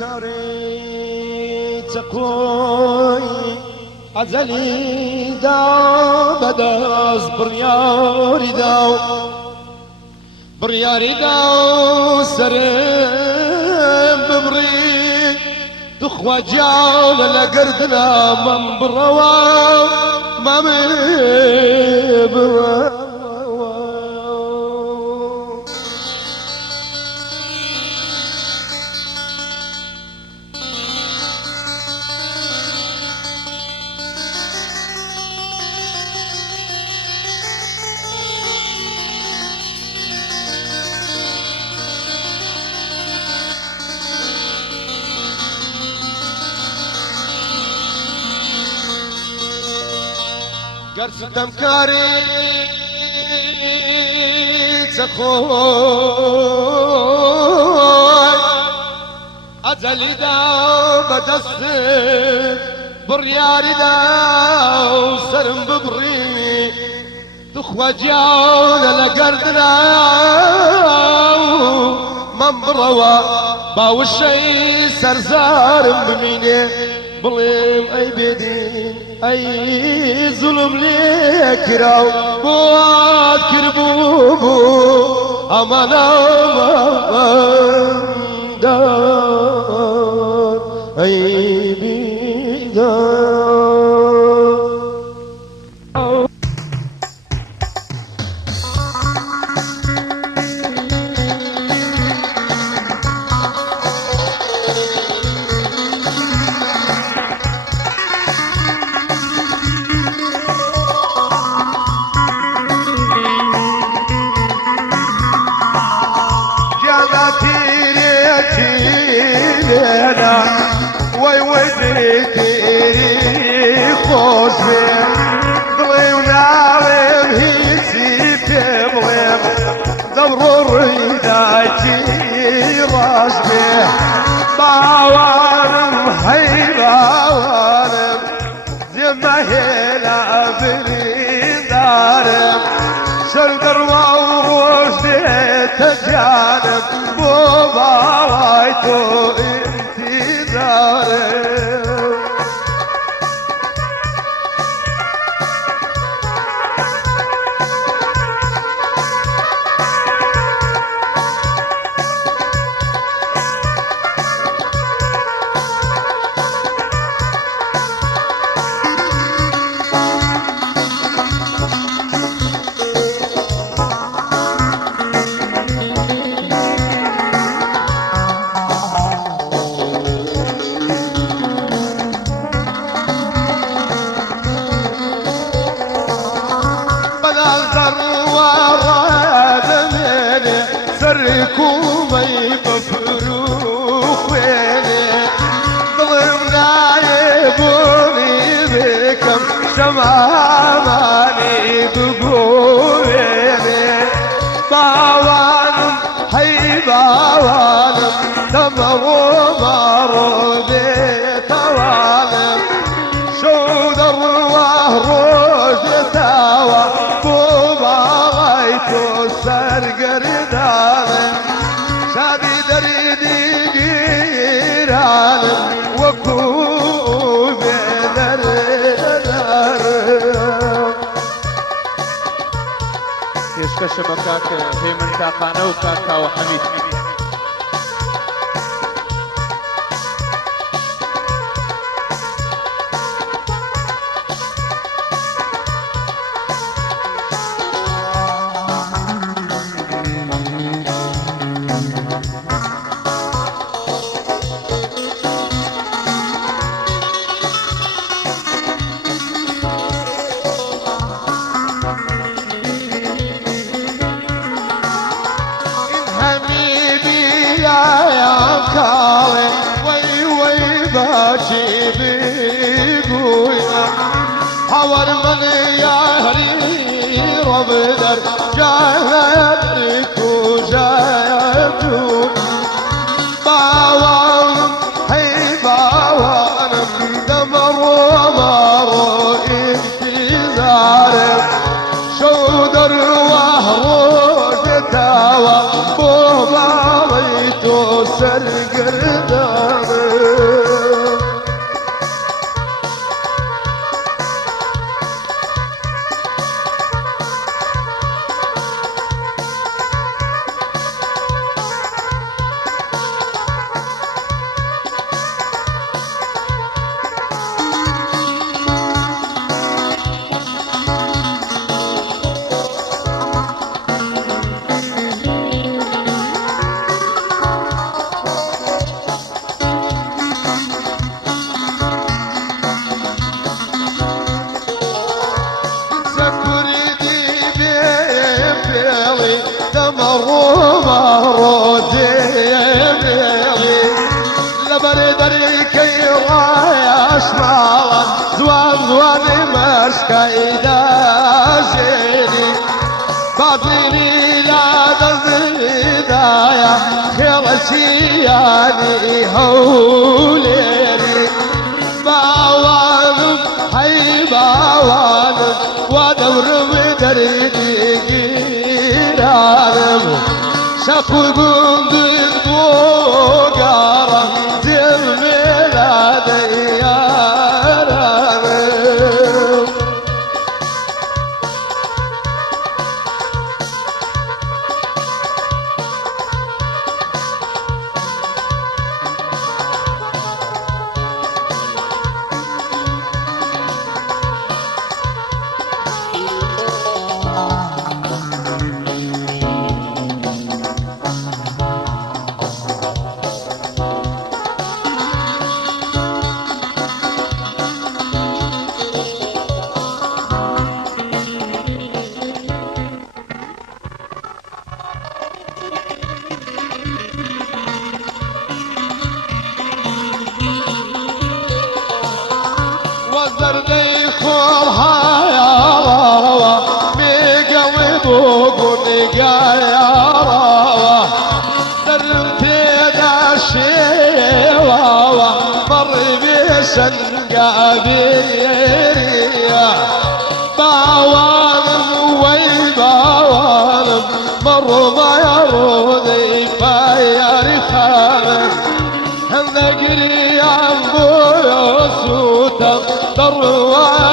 كاري تقوي عزلي داو بداز برياري داو سرم ببري دخوة جاولة لقردنا من بروا ما من بروا قرص دمكاري تخوي أزلي داو بدست برياري داو سرم ببري تخوى جاونا لقردنا من بروا باوشي سرزار بميني بليم أي بيدين أي ظلم ليك راو بواد كربوبو أمان دار أي بيدار وي وي تيري خوزي ضلي وناوي هيسي تبغيب دبرو ريداتي راسبي باوانم هي باوانم زما هلا بريدارم سردر وروش تجانب بوبا وايتو سركومي بفروخ ويني ضلمنا يبوني بكم شماماني بقويني باوانم حي باوانم دمر ومارو بيتوانم شودر وهروج تاوى بوبا غيتو سرقر دارم شادي دريدي قيرانم وكوبي دارم پێشکەشە بە کاکە هێمن تاقانە و کاکاوە حەمید وي وي باجي بيقويا حور من يهري ربدر جاهدك وجاهدون باوانم هي باوانم دمر ومارو انتظارم شودر وهروج تاوى بوما ويتو سرقر دارم دمر ومرودي لبري دريك يا شمال زوان مشكا إذا جيني باطني لا تزيدايا خير شياني هوليني باوانم هاي باوانم ودور بدريدي جيرانم شاكو قندق بوغارم وزرني خورها يا راوة ميقا وبوقني يا راوة درمتي دا شيواوة مر بيسن قابيريا باوانم ويباوانم مر ما يرودي فاياري خانم هنقري عن بويوسوتا ضروا